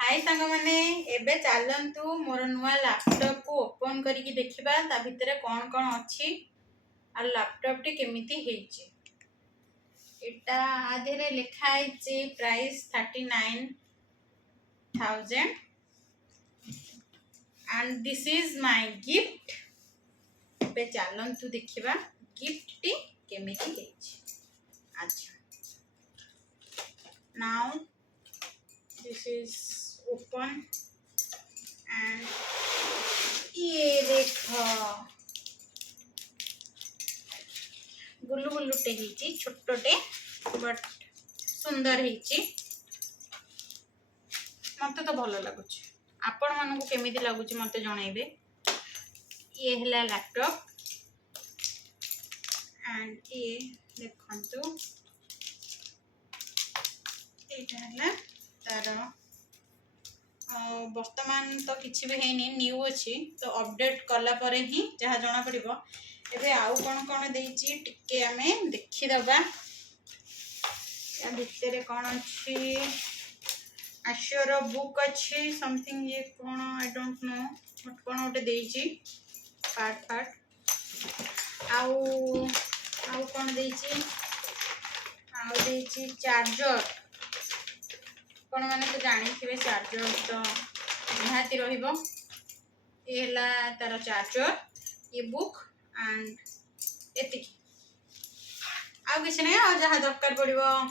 हाय सांग माने एबे चलंतु मोर नुआ लैपटॉप को ओपन करके देखिबा ता भितरे कौन कौन अच्छी आ लैपटॉप टी केमिति हेची। एटा आधेरे लिखा है price 39,000 and this is my gift। एबे चलंतु देखिबा गिफ्ट टी केमिति हेची। अच्छा now this is open and ये देखो गुल्लू गुल्लू टे ही छोटे बट सुंदर ही मत तो भल लगुच आपण मानू केमिति लगुच मत जनइबे। ये है लैपटॉप एंड ये देखंतु ये तार वर्तमान तो किसी भी है न्यू अच्छी तो अपडेट कला परे ही जहाँ जना पड़ो। एबे आउ कौन कौन देची टिके आमे देखिदबा या भितरे कौन अच्छी आश्योर बुक अच्छी समथिंग ये कौन आई डोंट नो बट कौन गोटे देची पार्ट पार्ट आउ आउ कौन देची आउ देची चार्जर कौन मैंने तो जानी थे चार्जर तो निहाती रहिबो। ये हला तार चार्जर ये बुक एंड एतिकी आउ किछ नै आ जहाँ दरकार पड़िबो।